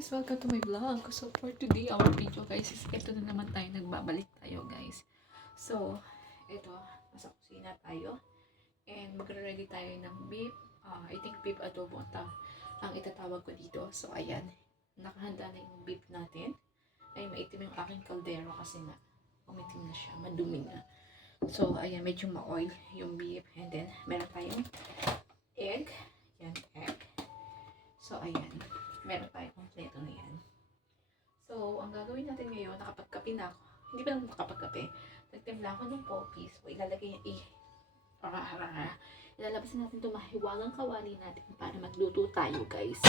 guys! Welcome to my vlog. So for today, our video guys is ito na naman tayo. Nagbabalik tayo guys. So, ito. Nasa kusina tayo. And magre-ready tayo ng beef. I think beef adobo ang itatawag ko dito. So, ayan. Nakahanda na yung beef natin. Ay, maitim yung aking kaldero kasi nga umitim na siya. Madumi na. So, ayan. Medyo ma-oil yung beef. And then, meron tayong egg. Yan, egg. So, ayan. Meron tayong kompleto na yan. So, ang gagawin natin ngayon, nakapagkape na ako. Hindi pa naman nakapagkape. Nagtimpla ako ng popis. So, ilalagay yung ilalabas natin itong mahiwagang kawali natin para magluto tayo, guys.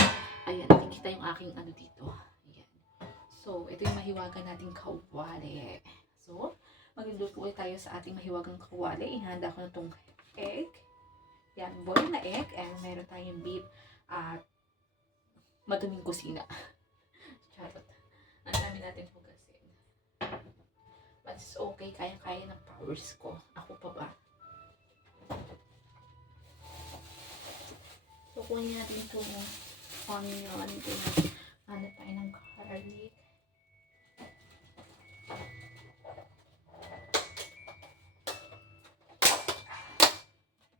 Ayan, nakikita yung aking ano dito. Ayan. So, ito yung mahiwagan nating kawali. So, magluluto ulit tayo sa ating mahiwagang kawali. Inahanda ko na itong egg. Yan, boil na egg. And meron tayong beef at maduming kusina. Charot. Ang dami natin hugasin. But it's okay. Kaya-kaya ng powers ko. Ako pa ba? So, kunin natin itong onion. Ano tayo ng garlic.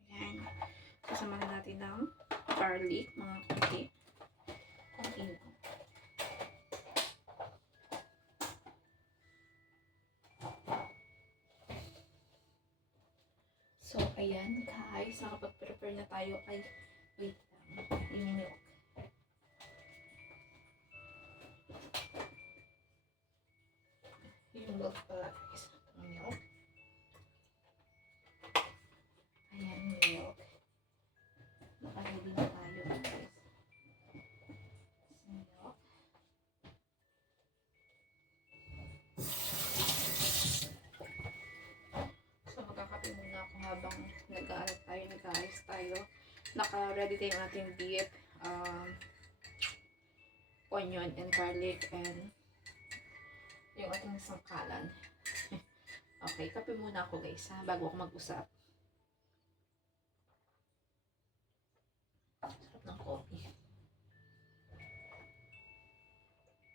Ayan. Kasamahan natin ng garlic. Mga kunti. So, ayan guys, nakapag-prepare na tayo. Ay, wait lang, yung milk. Yung milk pala guys, yung milk. Ayan, milk. Nakaready na tayo guys. Milk. So, magkakape muna ako habang nag-aayos tayo. Naka-ready tayo yung ating beef, onion and garlic, and yung ating sangkalan. Okay, kape muna ako guys ha, bago ako mag-usap. Sarap ng coffee.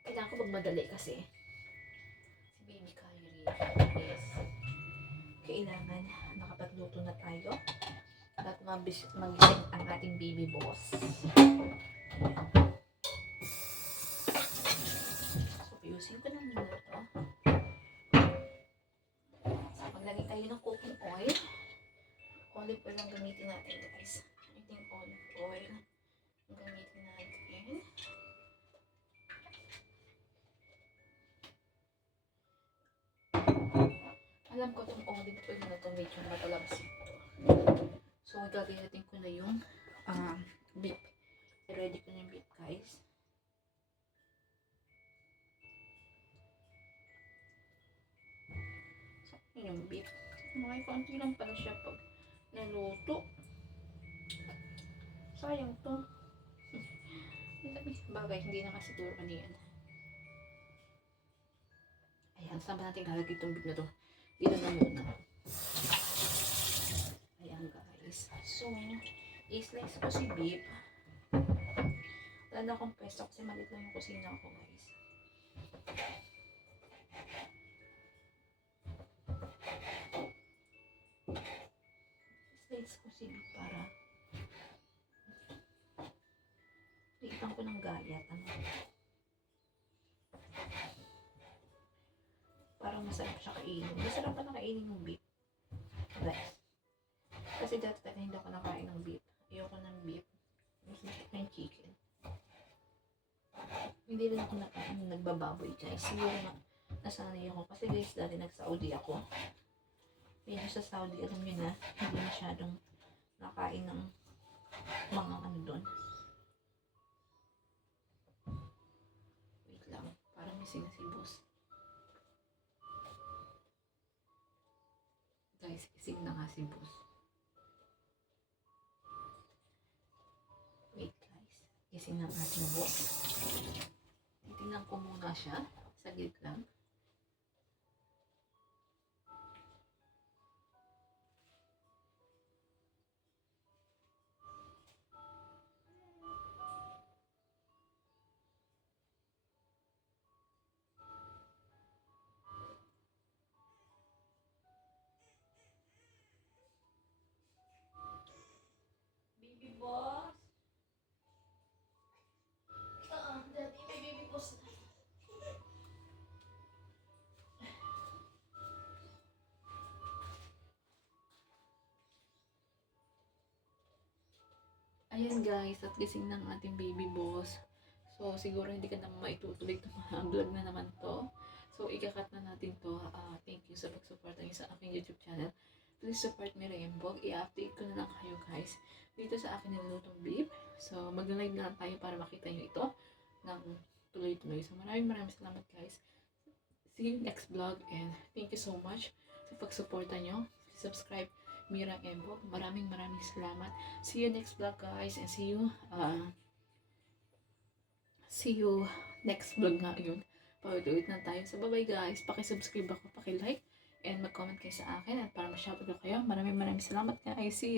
Kailangan ko magmadali kasi si baby Kyrie is kailangan nakapagluto na tayo at magising ang ating baby boss. So, piyusin ko na muna ito. So, maglagay tayo ng cooking oil. Olive oil ang gamitin natin guys. Ito yung olive oil ang gamitin natin. Alam ko itong olive oil na ito medyo matalabas ito. So, gagamitin ko na yung beef. Ready ko na yung beef guys. So, yung beef. May konti lang pala siya pag naluto. Sayang to. Bagay, hindi na kasi siguro kaniyan. Ayan, saan ba natin lalagay itong beef na to? Dito na muna. Ayan guys. So, i-slice ko si beef. Wala na akong pwesto kasi maliit lang yung kusina ko guys. I-slice ko si beef para liitan ko ng gayat. Parang masarap siya kainin. Masarap pa na kainin yung beef. Guys. Kasi dati talaga hindi ako nakain ng beef. Ayoko ng beef. Mas ng chicken. Hindi rin ako nagbababoy guys. Siguro na nasanay ako. Kasi guys, dati nag-Saudi ako. Medyo sa Saudi, alam nyo na, hindi masyadong nakain ng mga ano doon. Wait lang. Parang missing na si boss. Guys, ising na nga si boss. Wait guys. Ising ng ating boss. Titingnan ko muna siya. Saglit lang. Ayan guys, at gising ng ating baby boss. So, siguro hindi ka na maitutuloy ito. Vlog na naman to. So, ikakat na natin to. Thank you sa pagsuporta niyo sa aking YouTube channel. Please support me Rembog. I-update ko na lang kayo guys dito sa akin nilulutong beef. So, mag-live na lang tayo para makita nyo ito ng tuloy-tuloy. So, maraming salamat guys. See you next vlog and thank you so much sa pagsuporta nyo. Subscribe Mira Embog. Maraming salamat. See you next vlog guys and see you next vlog nga yun. Paulit-ulit na tayo. So bye-bye guys. Paki-subscribe ako, paki-like and mag-comment kayo sa akin at para ma-shoutout ko kayo. Maraming salamat guys. See ya.